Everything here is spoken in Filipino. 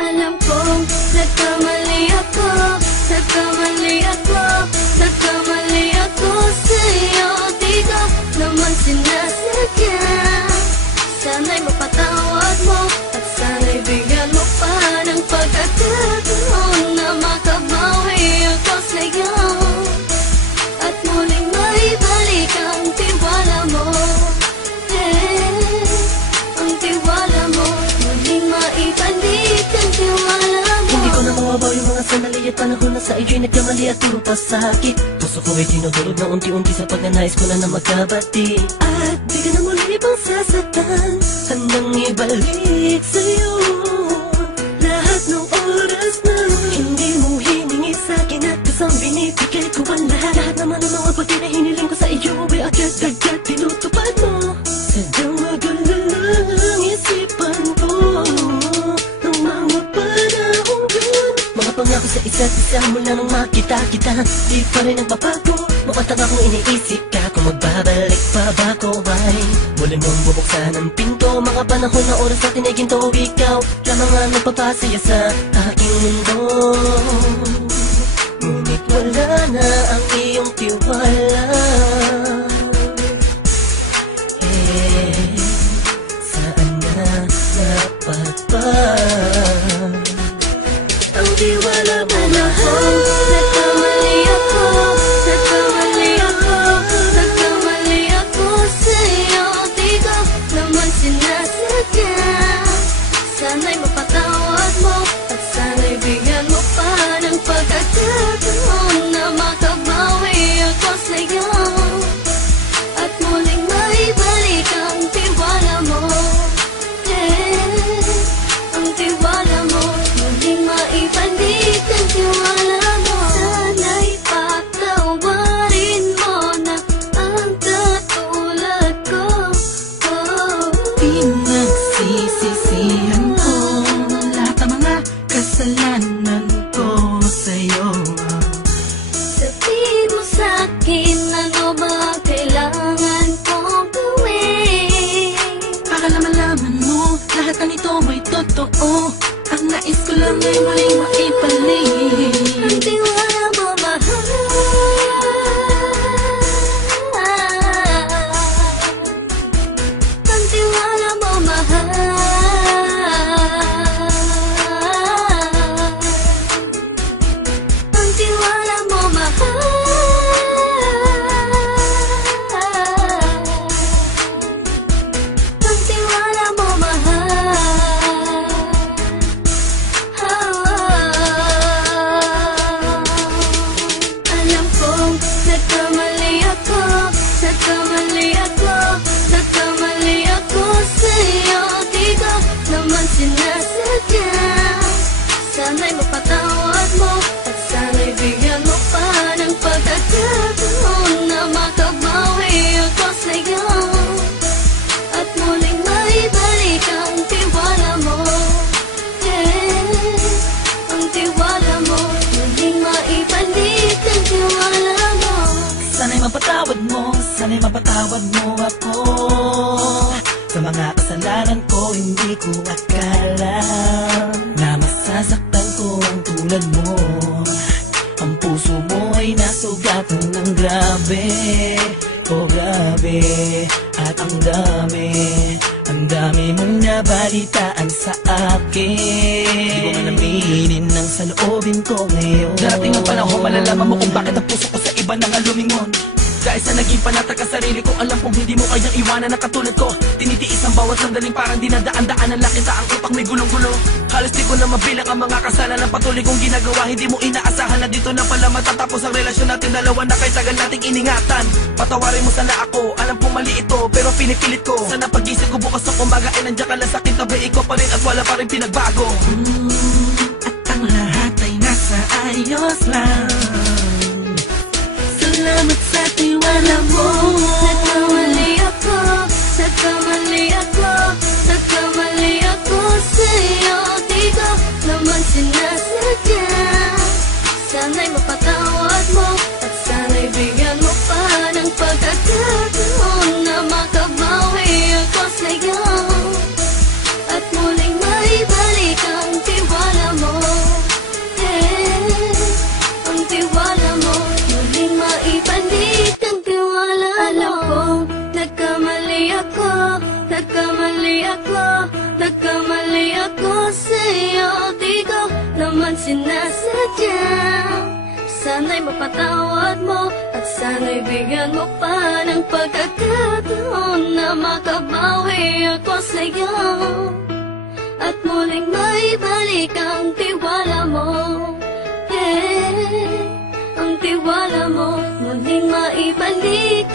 Alam kong nagkamali ako, nagkamali ako, nagkamali ako sa'yo. Di ko naman sinasadya. Sana'y mapatawad mo at sana'y bigyan mo pa ng pagkakataon na makabawi ako sa'yo at muling maibalik ang tiwala mo. Ang tiwala mo, muling maibalik ang tiwala mo. Hindi ko na mawabaw yung mga sandali at panahon na sa iyo'y nagkamali at puro pasakit. Puso ko ay tinutulog na unti-unti sa pagnanais ko na magkabati. At di ka na muli ibang sasaktan, handang ibalik sa'yo lahat ng oras na hindi mo hiningi sa'kin at kusang binibigay ko ang lahat. Lahat naman ng mga bagay na hiniling ko sa iyo ay agad-agad tinutupad mo. Sadyang magulo lang ang isipan ko ng mga panahon yun. Mga pangako sa isa't isa mula nung makita kita, di pa rin nagbabago. Mukhang akong iniisip ka kung magbabalik pa ba ko ay muli mong bubuksan ang pinto. Mga panahon na oras natin ay ginto, ikaw lamang ang nagpapasaya sa aking mundo. Ngunit wala na ang iyong tiwala. Saan na dapat ba ang tiwala mo? Nagkamali ako, nagkamali ako, nagkamali ako sa'yo. Di ko naman sinasadya. Sana'y mapatawad mo at sana'y bigyan mo pa ng pagkakataon na makabawi ako sa'yo at muling maibalik ang tiwala mo. Ang tiwala mo, muling maibalik ang tiwala mo. Sana'y patawarin mo na ang katulad ko. Pinagsisisihan ko lahat ng mga kasalanan ko sa'yo. Sabihin mo sa'kin ano ba kailangan kong gawin Para malaman mo lahat ng ito ay totoo. Ang nais ko lang ay muling maibalik ang tiwala mo, mahal. Ang tiwala mo, mahal. Ang tiwala mo, mahal. Ang tiwala mo, mahal. Alam kong nagkamali ako, nagkamali ako, nagkamali ako sa'yo. Di ko naman sinasadya. Sana'y mapatawad mo at sana'y bigyan mo pa ng pagkakataon na makabawi ako sa'yo at muling maibalik ang tiwala mo. Ang tiwala mo, muling maibalik ang tiwala mo. Sana'y mapatawad mo ako sa mga kasalanan ko. Hindi ko akala na masasaktan ko ang tulad mo. Ang puso mo ay nasugatan ng grabe, oh grabe. At ang dami mong nabalitaan sa akin. Di ko nga naminin ng saloobin ko ngayon. Darating ang panahon, malalaman mo kung bakit ang puso ko sa iba nang lumingon. Dahil sa naging panatag ka sarili ko, alam kong hindi mo kayang iwanan na katulad ko. Tinitiis ang bawat sandaling parang dinadaan-daan ang lakita. Ang utak may gulong-gulo. Halos di ko na mabilang ang mga kasalanan na patuloy kong ginagawa. Hindi mo inaasahan na dito na pala matatapos ang relasyon natin dalawa na kay tagal nating iningatan. Patawarin mo sana ako, alam kong mali ito pero pinipilit ko. Sana pag-isip ko bukas ng umaga ay nandiyan ka lang sa akin, tabi ko pa rin at wala pa rin pinagbago. At ang lahat ay nasa ayos lang. Salamat sa tiwala mo. Nagkamali ako, nagkamali ako, nagkamali ako sa'yo. Di ko naman sinasadya. Sana'y mapatawad mo at sana'y bigyan mo pa ng pagkakataon na makabawi ako sa'yo at muling maibalik ang tiwala nagkamali ako sa'yo, di ko naman sinasadya. Sana'y mapatawad mo at sana'y bigyan mo pa ng pagkakataon na makabawi ako sa'yo at muling maibalik ang tiwala mo. Ang tiwala mo, muling maibalik